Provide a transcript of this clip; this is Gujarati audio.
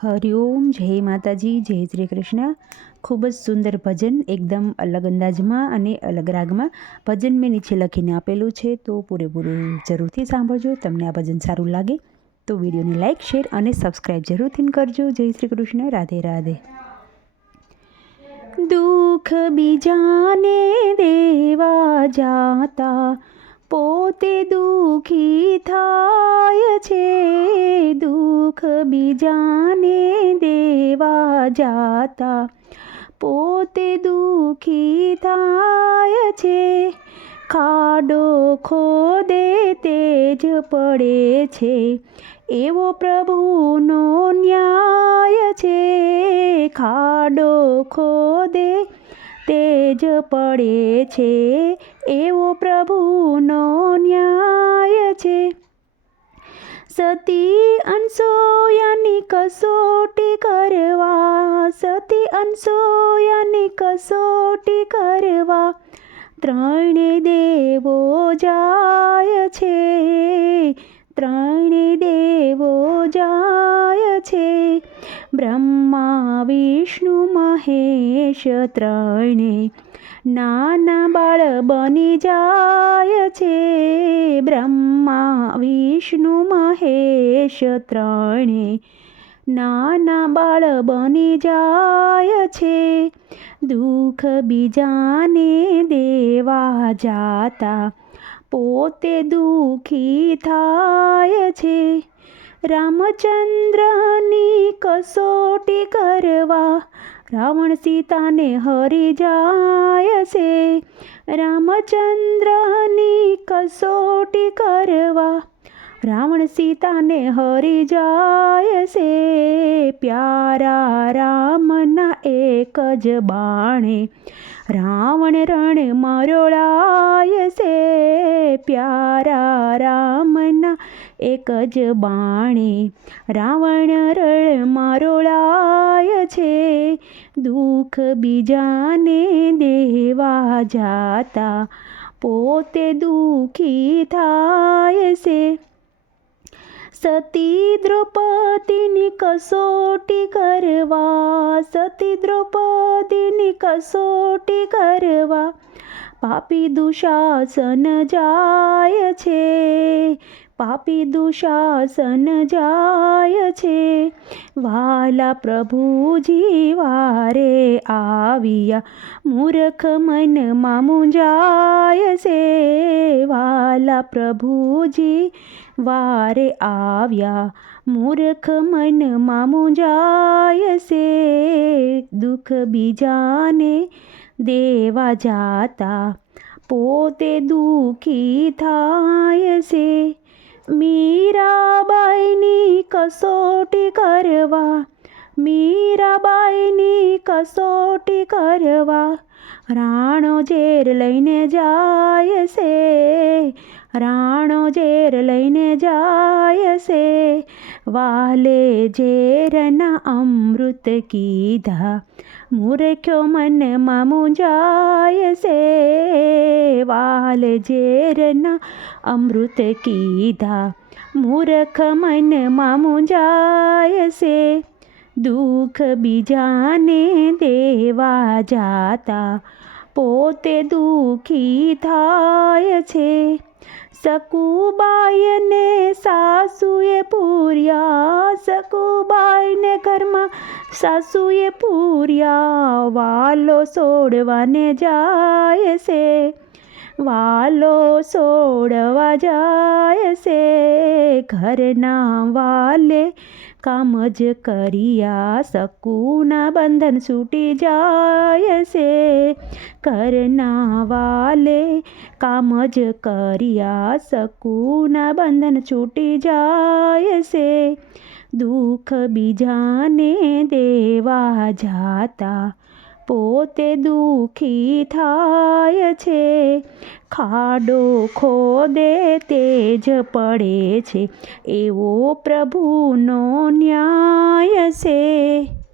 હરિઓમ જય માતાજી, જય શ્રી કૃષ્ણ. ખૂબ જ સુંદર ભજન, એકદમ અલગ અંદાજમાં અને અલગ રાગમાં ભજન મેં નીચે લખીને આપેલું છે, તો પૂરેપૂરું જરૂરથી સાંભળજો, તમને આ ભજન સારું લાગે તો વિડીયોને લાઇક શેર અને સબસ્ક્રાઈબ જરૂરથી કરજો. જય શ્રી કૃષ્ણ, રાધે રાધે. દુઃખ બીજાને દેવા જાતા, પોતે દુઃખી થાય છે. દુઃખ બીજાને દેવા જાતા પોતે દુઃખી થાય છે ખાડો ખોદે તે જ પડે છે એવો પ્રભુનો ન્યાય છે ખાડો ખોદે તે જ પડે છે એવો પ્રભુનો સતી અનસોયાની કસોટી કરવા, સતી અનસોયાની કસોટી કરવા ત્રણે દેવો જાય છે ત્રણે દેવો જાય છે. બ્રહ્મા, વિષ્ણુ, મહેશ ત્રણે નાના બાળ બની જાય છે. બ્રહ્મા, વિષ્ણુ, મહેશ ત્રણે નાના બાળ બની જાય છે. દુઃખ બીજાને દેવા જાતા પોતે દુઃખી થાય છે. રામચંદ્રની કસોટી કરવા રાવણ સીતાને હરી જાય છે. રામચંદ્રની કસોટી કરવા રાવણ સીતાને હરી જાય છે. પ્યારા રામના એક જ બાણે રાવણ રણ મરોળાય છે. પ્યારા રામના એક જ બાણે રાવણ રણ મરોળાય છે. દુઃખ બીજાને દેવા જાતા, પોતે દુઃખી થાય છે. સતી દ્રૌપદીની કસોટી કરવા, સતી દ્રૌપદીની કસોટી કરવા, પાપી દુશાસન જાય છે. પાપી દુશાસન જાય છે. વાલા પ્રભુજી વારે આવ્યા, મૂર્ખ મનમાં મુંજાય છે. વાલા પ્રભુજી વારે આવ્યા, મૂર્ખ મનમાં મુંજાય છે. દુઃખ બીજાને દેવા જાતા, પોતે દુઃખી થાય છે. મીરાબાઈની કસોટી કરવા, મીરાબાઈની કસોટી કરવા, રાણો ઝેર લઈને જાય છે, રાણો ઝેર લઈને જાય છે, વાલે ઝેરના અમૃત કીધા, મૂર્ખ્યો મનમાં મુંજાય છે. વાલ ઝેરના અમૃત કીધા મૂર્ખ મનમાં મુંજાય છે દુઃખ બીજાને દેવા જાતા પોતે દુઃખી થાય છે સકુબાઈને સાસુએ પૂર્યા સકુબાઈને ઘરમાં સાસુએ પૂર્યા વાલો સોડવાને જાય છે વાલો સોડવા જાય છે ઘરના વાલે કામ જ કર્યા સકુના બંધન છૂટી જાય છે ઘરના વાલે કામ જ કર્યા સકુના બંધન છૂટી જાય છે દુઃખ બીજાને દેવા જાતા પોતે દુઃખી થાય છે. ખાડો ખોદે તેજ પડે છે. એવો પ્રભુનો ન્યાય છે.